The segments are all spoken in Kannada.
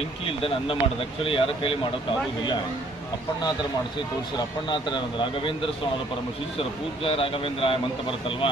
ಬೆಂಕಿ ಇಲ್ಲದೆ ಅನ್ನ ಮಾಡೋದು ಆ್ಯಕ್ಚುಲಿ ಯಾರ ಕೈಲಿ ಮಾಡೋಕ್ಕಾಗೋದಿಲ್ಲ. ಅಪ್ಪಣ್ಣ ಹತ್ರ ಮಾಡಿಸಿ ತೋರಿಸಿದ್ರು. ಅಪ್ಪಣ್ಣ ಹತ್ರ ಒಂದು ರಾಘವೇಂದ್ರ ಸ್ವಾಮಿ ಪರಮ ಶಿಷ್ಯರ ಪೂಜ್ಯ ರಾಘವೇಂದ್ರ ಮಂತ್ರ ಬರುತ್ತಲ್ವ,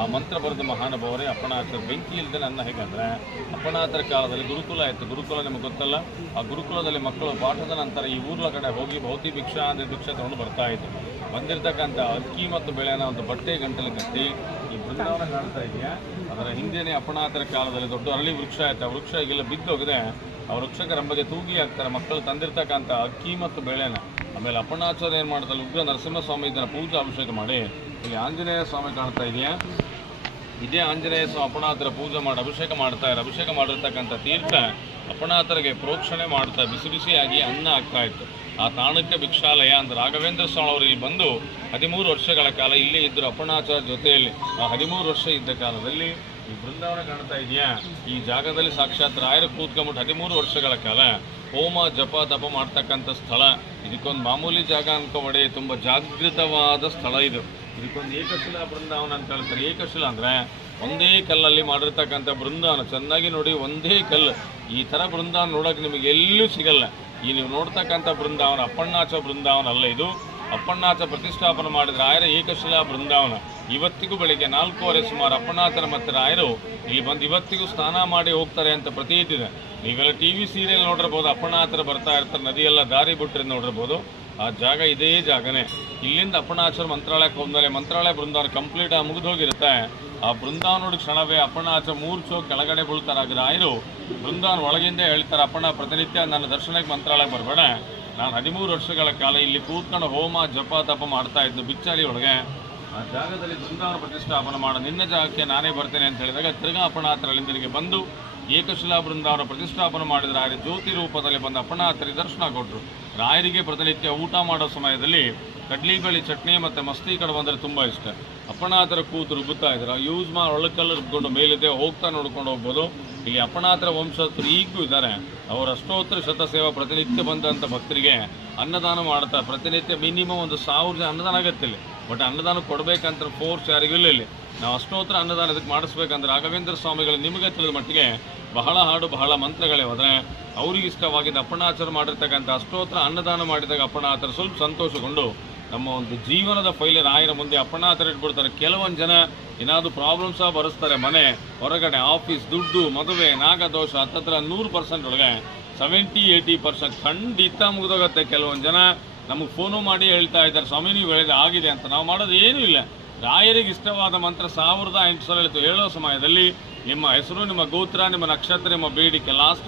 ಆ ಮಂತ್ರ ಬರೆದ ಮಹಾನುಭಾವರೇ ಅಪ್ಪಣಾಚಾರ. ಬೆಂಕಿ ಇಲ್ಲದೆ ಅನ್ನ ಹೇಗಂದರೆ ಅಪ್ಪಣಾಚಾರ ಕಾಲದಲ್ಲಿ ಗುರುಕುಲ ಇತ್ತು. ಗುರುಕುಲ ನಿಮಗೆ ಗೊತ್ತಲ್ಲ, ಆ ಗುರುಕುಲದಲ್ಲಿ ಮಕ್ಕಳು ಪಾಠದ ನಂತರ ಈ ಊರ್ಲ ಕಡೆ ಹೋಗಿ ಭೌತಿ ಭಿಕ್ಷಾ ಅಂದರೆ ಭಿಕ್ಷೆ ತಗೊಂಡು ಬರ್ತಾ ಇತ್ತು. ಬಂದಿರತಕ್ಕಂಥ ಅಕ್ಕಿ ಮತ್ತು ಬೆಳೆನ ಒಂದು ಬಟ್ಟೆ ಗಂಟಲು ಕಟ್ಟಿ ಈ ಬೃಂದಾವನ ಕಾಣ್ತಾ ಇದೆಯಾ, ಅದರ ಹಿಂದೆಯೇ ಅಪ್ಪಣಾಚಾರ ಕಾಲದಲ್ಲಿ ದೊಡ್ಡ ಅರಳಿ ವೃಕ್ಷ ಆಯ್ತು. ಆ ವೃಕ್ಷ ಈಗೆಲ್ಲ ಬಿದ್ದೋಗಿದೆ. ಆ ವೃಕ್ಷಕ್ಕೆ ರಂಬಗೆ ತೂಗಿ ಹಾಕ್ತಾರೆ. ಮಕ್ಕಳು ತಂದಿರ್ತಕ್ಕಂಥ ಅಕ್ಕಿ ಮತ್ತು ಬೆಳೆನ ಆಮೇಲೆ ಅಪ್ಪಣಾಚಾರ್ಯ ಏನು ಮಾಡ್ತಾರೆ, ಉಗ್ರ ನರಸಿಂಹಸ್ವಾಮಿ ಇದನ್ನು ಪೂಜಾ ಅಭಿಷೇಕ ಮಾಡಿ, ಇಲ್ಲಿ ಆಂಜನೇಯ ಸ್ವಾಮಿ ಕಾಣ್ತಾ ಇದೆಯಾ, ಇದೇ ಆಂಜನೇಯ ಸ್ವಾಮಿ ಅಪ್ಪಣಾತರ ಪೂಜೆ ಮಾಡಿ ಅಭಿಷೇಕ ಮಾಡ್ತಾರೆ. ಅಭಿಷೇಕ ಮಾಡಿರ್ತಕ್ಕಂಥ ತೀರ್ಥ ಅಪ್ಪಣಾತರಿಗೆ ಪ್ರೋಕ್ಷಣೆ ಮಾಡ್ತಾ ಬಿಸಿ ಬಿಸಿಯಾಗಿ ಅನ್ನ ಆಗ್ತಾ ಇತ್ತು. ಆ ತಾಣಕ್ಕೆ ಭಿಕ್ಷಾಲಯ ಅಂದ್ರೆ ರಾಘವೇಂದ್ರ ಸ್ವಾಮಿ ಅವರು ಇಲ್ಲಿ ಬಂದು 13 ವರ್ಷಗಳ ಕಾಲ ಇಲ್ಲೇ ಇದ್ದರು ಅಪ್ಪಣಾಚಾರ್ಯ ಜೊತೆಯಲ್ಲಿ. ಆ 13 ವರ್ಷ ಇದ್ದ ಕಾಲದಲ್ಲಿ ಈ ಬೃಂದಾವನ ಕಾಣ್ತಾ ಇದೆಯಾ, ಈ ಜಾಗದಲ್ಲಿ ಸಾಕ್ಷಾತ್ ರಾಯರು ಕೂತ್ಕೊಂಡ್ಬಿಟ್ಟು 13 ವರ್ಷಗಳ ಕಾಲ ಹೋಮ ಜಪ ತಪ ಮಾಡ್ತಕ್ಕಂಥ ಸ್ಥಳ. ಇದಕ್ಕೊಂದು ಮಾಮೂಲಿ ಜಾಗ ಅನ್ಕೋಬೇಡಿ, ತುಂಬ ಜಾಗೃತವಾದ ಸ್ಥಳ ಇದು. ಇದಕ್ಕೊಂದು ಏಕಶಿಲಾ ಬೃಂದಾವನ ಅಂತ ಹೇಳ್ತಾರೆ. ಏಕಶಿಲಾ ಅಂದರೆ ಒಂದೇ ಕಲ್ಲಲ್ಲಿ ಮಾಡಿರ್ತಕ್ಕಂಥ ಬೃಂದಾವನ. ಚೆನ್ನಾಗಿ ನೋಡಿ, ಒಂದೇ ಕಲ್ಲು. ಈ ಥರ ಬೃಂದಾವನ ನೋಡೋಕೆ ನಿಮಗೆ ಎಲ್ಲೂ ಸಿಗಲ್ಲ. ಈ ನೀವು ನೋಡ್ತಕ್ಕಂಥ ಬೃಂದಾವನ ಅಪ್ಪಣ್ಣಾಚ ಬೃಂದಾವನ ಅಲ್ಲ, ಇದು ಅಪ್ಪಣ್ಣಾಚ ಪ್ರತಿಷ್ಠಾಪನೆ ಮಾಡಿದ ರಾಯರ ಏಕಶಿಲಾ ಬೃಂದಾವನ. ಇವತ್ತಿಗೂ ಬೆಳಿಗ್ಗೆ 4:15 ಸುಮಾರು ಅಪ್ಪಣ್ಣಾಚರ ಮತ್ತು ರಾಯರು ಇಲ್ಲಿ ಬಂದು ಇವತ್ತಿಗೂ ಸ್ನಾನ ಮಾಡಿ ಹೋಗ್ತಾರೆ ಅಂತ ಪ್ರತೀತಿ ಇದೆ. ನೀವೆಲ್ಲ TV ಸೀರಿಯಲ್ ನೋಡಿರ್ಬೋದು, ಅಪ್ಪಣ್ಣಾಚರ ಬರ್ತಾ ಇರ್ತಾರೆ, ನದಿಯೆಲ್ಲ ದಾರಿ ಬಿಟ್ಟರೆ ನೋಡಿರ್ಬೋದು. ಆ ಜಾಗ ಇದೇ ಜಾಗನೇ. ಇಲ್ಲಿಂದ ಅಪ್ಪಣ್ಣಾಚರ ಮಂತ್ರಾಲಯಕ್ಕೆ ಹೋದ್ಮೇಲೆ ಮಂತ್ರಾಲಯ ಬೃಂದಾವನ ಕಂಪ್ಲೀಟ್ ಮುಗಿದು ಹೋಗಿರುತ್ತೆ. ಆ ಬೃಂದಾವನ ನೋಡಿ ಕ್ಷಣವೇ ಅಪ್ಪಣ್ಣಾಚರ ಮೂರ್ಛೋ ಕೆಳಗಡೆ ಬೀಳ್ತಾರೆ. ರಾಯರು ಬೃಂದಾವನ ಒಳಗಿಂದ ಹೇಳ್ತಾರೆ, ಅಪ್ಪಣ್ಣ ಪ್ರತಿನಿತ್ಯ ನನ್ನ ದರ್ಶನಕ್ಕೆ ಮಂತ್ರಾಲಯಕ್ಕೆ ಬರಬೇಡ, ನಾನು 13 ವರ್ಷಗಳ ಕಾಲ ಇಲ್ಲಿ ಕೂತ್ಕೊಂಡು ಹೋಮ ಜಪ ತಪ ಮಾಡ್ತಾ ಇದ್ದು ಬಿಚ್ಚಾಲಿ ಒಳಗೆ. ಆ ಜಾಗದಲ್ಲಿ ಬೃಂದಾವನ ಪ್ರತಿಷ್ಠಾಪನೆ ಮಾಡೋ ನಿನ್ನ ಜಾಗಕ್ಕೆ ನಾನೇ ಬರ್ತೇನೆ ಅಂತ ಹೇಳಿದಾಗ ತಿರ್ಗಾ ಅಪ್ಪಣ್ಣಾಚರ ಅಲ್ಲಿಂದರಿಗೆ ಬಂದು ಏಕಶಿಲಾ ಬೃಂದಾವನ ಪ್ರತಿಷ್ಠಾಪನೆ ಮಾಡಿದ ರಾಯರು ಜ್ಯೋತಿ ರೂಪದಲ್ಲಿ ಬಂದು ಅಪ್ಪಣ್ಣಾಚರಿಗೆ ದರ್ಶನ ಕೊಟ್ಟರು. ರಾಯರಿಗೆ ಪ್ರತಿನಿತ್ಯ ಊಟ ಮಾಡೋ ಸಮಯದಲ್ಲಿ ಕಡ್ಲಿ ಬೇಳೆ ಚಟ್ನಿ ಮತ್ತು ಮಸ್ತಿ ಕಡುಬು ಅಂದರೆ ತುಂಬ ಇಷ್ಟ. ಅಪ್ಪಣ್ಣಾಚರ ಕೂತು ರುಬ್ಬುತ್ತಾ ಇದ್ರು. ಯೂಸ್ ಮಾಡಿ ಒಳಕಲ್ಲು ರುಬ್ಕೊಂಡು ಮೇಲಿದೆ ಹೋಗ್ತಾ ನೋಡ್ಕೊಂಡು ಹೋಗ್ಬೋದು. ಇಲ್ಲಿ ಅಪ್ಪಣ್ಣಾಚರ ವಂಶಸ್ಥರು ಈಗೂ ಇದ್ದಾರೆ. ಅವರ ಅಷ್ಟೋತ್ತರ ಶತಸೇವಾ ಪ್ರತಿನಿತ್ಯ ಬಂದಂಥ ಭಕ್ತರಿಗೆ ಅನ್ನದಾನ ಮಾಡ್ತಾರೆ. ಪ್ರತಿನಿತ್ಯ ಮಿನಿಮಮ್ 1000 ಜನ ಅನ್ನದಾನ ಆಗತ್ತೆ ಇಲ್ಲಿ. ಬಟ್ ಅನ್ನದಾನ ಕೊಡಬೇಕಂತ ಫೋರ್ಸ್ ಯಾರಿಗೂ ಇಲ್ಲ ಇಲ್ಲಿ. ನಾವು ಅಷ್ಟೋತ್ತರ ಅನ್ನದಾನ ಇದಕ್ಕೆ ಮಾಡಿಸ್ಬೇಕಂದ್ರೆ ರಾಘವೇಂದ್ರ ಸ್ವಾಮಿಗಳು ನಿಮಗೆ ತಿಳಿದ ಮಟ್ಟಿಗೆ ಬಹಳ ಹಾಡು ಬಹಳ ಮಂತ್ರಗಳೇ ಹೋದರೆ ಅವ್ರಿಗೆ ಇಷ್ಟವಾಗಿದ್ದ ಅಪ್ಪಣ್ಣಾಚರ ಮಾಡಿರ್ತಕ್ಕಂಥ ಅಷ್ಟೋತ್ತರ ಅನ್ನದಾನ ಮಾಡಿದಾಗ ಅಪ್ಪಣ್ಣಾಚರ ಸ್ವಲ್ಪ ಸಂತೋಷಗೊಂಡು ನಮ್ಮ ಒಂದು ಜೀವನದ ಫೈಲೆ ರಾಯರ ಮುಂದೆ ಅಪ್ಪಣ್ಣಾಚರ ಇಟ್ಬಿಡ್ತಾರೆ. ಕೆಲವೊಂದು ಜನ ಏನಾದರೂ ಪ್ರಾಬ್ಲಮ್ಸ್ ಬರೆಸ್ತಾರೆ, ಮನೆ ಹೊರಗಡೆ ಆಫೀಸ್ ದುಡ್ಡು ಮದುವೆ ನಾಗದೋಷ ಹತ್ತತ್ರ 100% ಒಳಗೆ 70-80% ಖಂಡಿತ ಮುಗಿದೋಗುತ್ತೆ. ಕೆಲವೊಂದು ಜನ ನಮಗೆ ಫೋನು ಮಾಡಿ ಹೇಳ್ತಾ ಇದ್ದಾರೆ, ಸ್ವಾಮಿ ನೀವು ಹೇಳಿದ ಆಗಿದೆ ಅಂತ. ನಾವು ಮಾಡೋದು ಏನೂ ಇಲ್ಲ. ರಾಯರಿಗೆ ಇಷ್ಟವಾದ ಮಂತ್ರ 1800 ಸಲ ಹೇಳ್ತು. ಹೇಳೋ ಸಮಯದಲ್ಲಿ ನಿಮ್ಮ ಹೆಸರು, ನಿಮ್ಮ ಗೋತ್ರ, ನಿಮ್ಮ ನಕ್ಷತ್ರ, ನಿಮ್ಮ ಬೇಡಿಕೆ ಲಾಸ್ಟ್